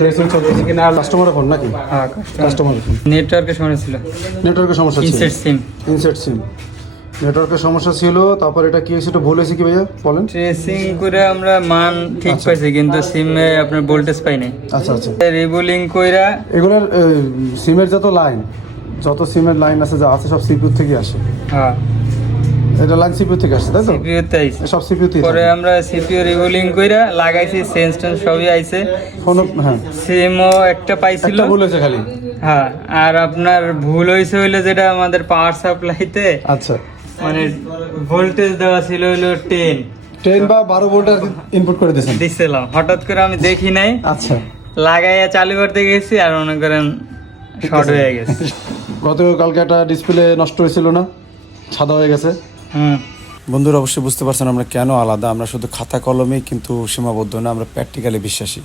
Tracing চলতেছে কিনা। আর কাস্টমারের ফোন নাকি? হ্যাঁ, কাস্টমারের ফোন। নেটওয়ার্কের সমস্যা ছিল, নেটওয়ার্কের সমস্যা ছিল, ইনসেট সিম। ইনসেট সিম, নেটওয়ার্কের সমস্যা ছিল। তারপর এটা কি হয়েছে, এটা ভুল হয়েছে কি ভাইয়া বলেন? ট্রেসিং করে আমরা মান ঠিক পাইছি, কিন্তু সিমে আপনার ভোল্টেজ পাই নাই। আচ্ছা আচ্ছা, রিবুলিং কইরা এগুলোর সিমের যত সিমের লাইন আছে যা আছে সব সিপিইউ থেকে আসে। হ্যাঁ, এটা লাইন সিপিইউ থেকে আসছে, তাই তো? সিপিইউ তে আইছে। সব সিপিইউ থেকে পরে আমরা সিপিইউ রিবুলিং কইরা লাগাইছি, সেন্স টেন্স সবই আইছে। ফোন, হ্যাঁ সিমও একটা পাইছিল, একটা ভুল হয়েছে খালি। হ্যাঁ, আর আপনার ভুল হইছে হইলো যেটা আমাদের পাওয়ার সাপ্লাইতে আচ্ছা, মানে ভোল্টেজ দেওয়া ছিল হইলো 10 বা 12 ভোল্ট আর ইনপুট করে দিয়েছেন। দিছিলাম। হঠাৎ করে আমি দেখি নাই, আচ্ছা, লাগাইয়া চালু করতে গেছি আর মনে করেন শর্ট হয়ে গেছে। গতকালকে একটা ডিসপ্লে নষ্ট হয়েছিল না, সাদা হয়ে গেছে। বন্ধুরা অবশ্যই বুঝতে পারছেন আমরা কেন আলাদা। আমরা শুধু খাতা কলমেই কিন্তু সীমাবদ্ধ না, আমরা প্র্যাকটিক্যালি বিশ্বাসী।